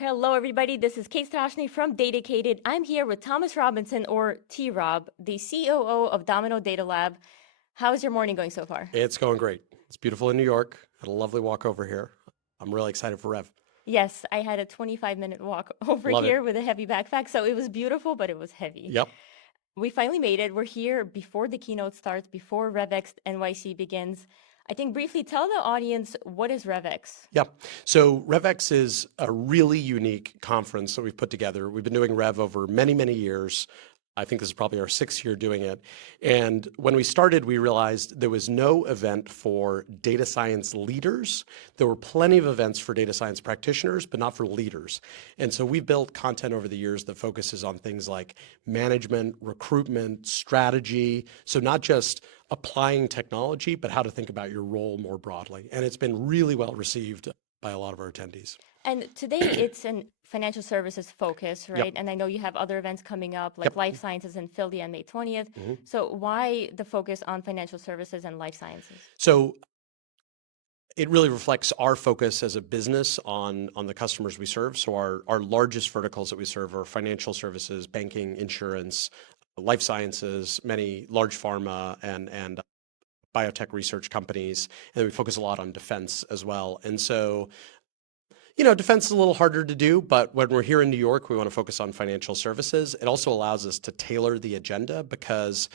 Hello, everybody. This is Kate Strachny from DATAcated. I'm here with Thomas Robinson, or T-Rob, the COO of Domino Data Lab. How's your morning going so far? It's going great. It's beautiful in New York. Had a lovely walk over here. I'm really excited for Rev. Yes, I had a 25-minute walk over Love it. here with a heavy backpack, so it was beautiful, but it was heavy. Yep. We finally made it. We're here before the keynote starts, before RevX NYC begins. I think briefly tell the audience, what is RevX? Yep. So RevX is a really unique conference that we've put together. We've been doing Rev over many, many years. I think this is probably our sixth year doing it. And when we started, we realized there was no event for data science leaders. There were plenty of events for data science practitioners, but not for leaders. And so we built content over the years that focuses on things like management, recruitment, strategy. So not just applying technology, but how to think about your role more broadly. And it's been really well received by a lot of our attendees. And today it's an financial services focus, Yep. right? And I know you have other events coming up like Yep. life sciences in Philly on May 20th. Mhm. So why the focus on financial services and life sciences? So it really reflects our focus as a business on the customers we serve. So our largest verticals that we serve are financial services, banking, insurance, life sciences, many large pharma and biotech research companies. And then we focus a lot on defense as well. And so, defense is a little harder to do, but when we're here in New York, we want to focus on financial services. It also allows us to tailor the agenda because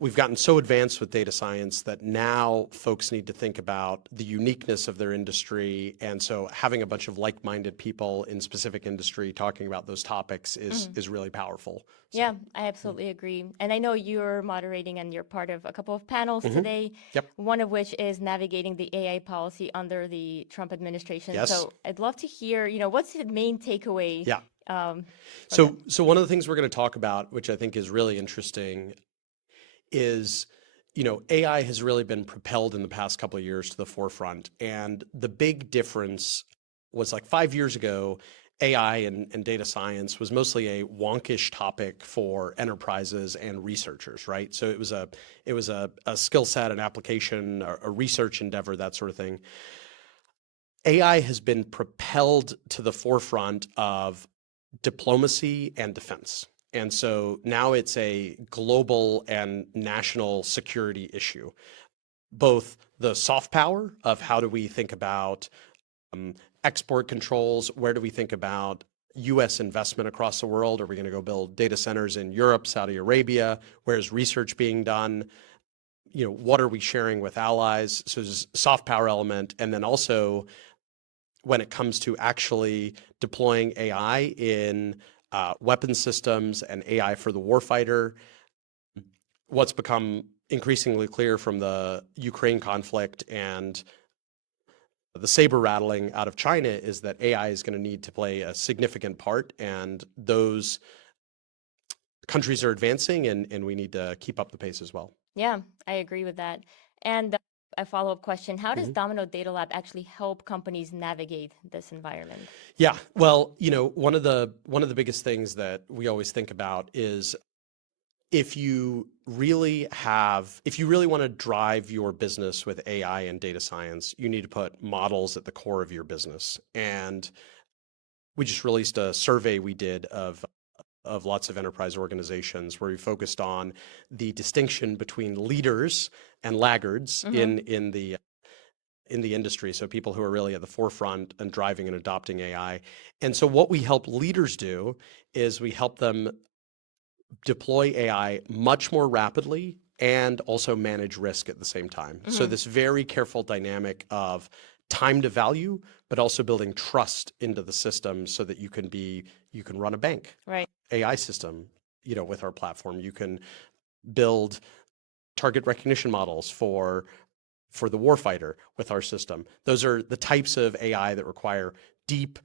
we've gotten so advanced with data science that now folks need to think about the uniqueness of their industry. And so having a bunch of like-minded people in specific industry talking about those topics is really powerful. Yeah, So, I absolutely agree. And I know you're moderating and you're part of a couple of panels mhm. today, Yep. one of which is navigating the AI policy under the Trump administration. Yes. So I'd love to hear, what's the main takeaway Yeah. from that? So one of the things we're going to talk about, which I think is really interesting, is AI has really been propelled in the past couple of years to the forefront. And the big difference was like 5 years ago, AI and data science was mostly a wonkish topic for enterprises and researchers, right? So it was a skill set, an application, a research endeavor, that sort of thing. AI has been propelled to the forefront of diplomacy and defense. And so now it's a global and national security issue, both the soft power of how do we think about export controls, where do we think about US investment across the world? Are we going to go build data centers in Europe, Saudi Arabia? Where's research being done? What are we sharing with allies? So there's a soft power element. And then also when it comes to actually deploying AI in weapon systems and AI for the warfighter, what's become increasingly clear from the Ukraine conflict and the saber rattling out of China is that AI is going to need to play a significant part, and those countries are advancing, and we need to keep up the pace as well. Yeah, I agree with that. And a follow-up question, how does Mhm. Domino Data Lab actually help companies navigate this environment? Yeah, well, one of the biggest things that we always think about is if you really want to drive your business with AI and data science, you need to put models at the core of your business. And we just released a survey we did of lots of enterprise organizations where we focused on the distinction between leaders and laggards Mm-hmm. in the industry. So people who are really at the forefront and driving and adopting AI. And so what we help leaders do is we help them deploy AI much more rapidly and also manage risk at the same time. So Mm-hmm. this very careful dynamic of time to value, but also building trust into the system so that you can run a bank Right. AI system, with our platform. You can build target recognition models for the warfighter with our system. Those are the types of AI that require deep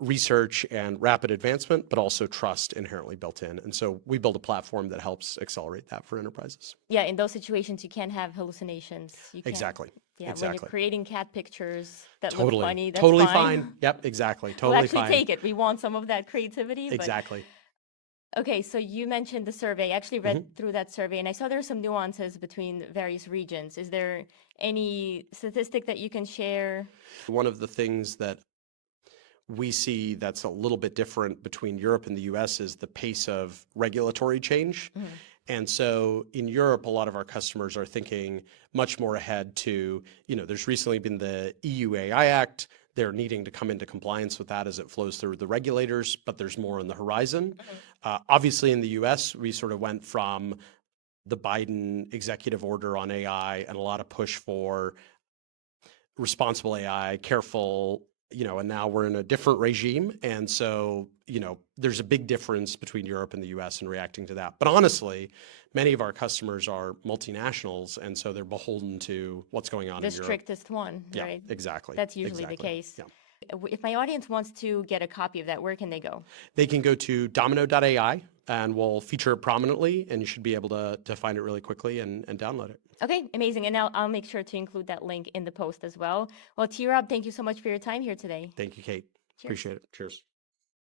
research and rapid advancement, but also trust inherently built in. And so we build a platform that helps accelerate that for enterprises. Yeah, in those situations, you can't have hallucinations. You can't. Exactly. Yeah, when you're Exactly. creating cat pictures that look Totally. funny, that's Totally fine. fine. Yep, exactly. We'll Totally actually fine. take it. We want some of that creativity, but Exactly. okay, so you mentioned the survey. I actually read Mhm. through that survey and I saw there are some nuances between various regions. Is there any statistic that you can share? One of the things that we see that's a little bit different between Europe and the US is the pace of regulatory change. And so in Europe, a lot of our customers are thinking much more ahead to, there's recently been the EU AI Act. They're needing to come into compliance with that as it flows through the regulators, but there's more on the horizon. Obviously, in the US, we sort of went from the Biden executive order on AI and a lot of push for responsible AI, careful, and now we're in a different regime. And so, there's a big difference between Europe and the US in reacting to that. But honestly, many of our customers are multinationals, and so they're beholden to what's going on The in Europe. strictest one, Yeah, right? exactly. That's usually the case. If my audience wants to get a copy of that, where can they go? They can go to domino.ai and we'll feature it prominently, and you should be able to find it really quickly and download it. Okay, amazing. And I'll make sure to include that link in the post as well. Well, T-Rob, thank you so much for your time here today. Thank you, Kate. Cheers. Appreciate it. Cheers.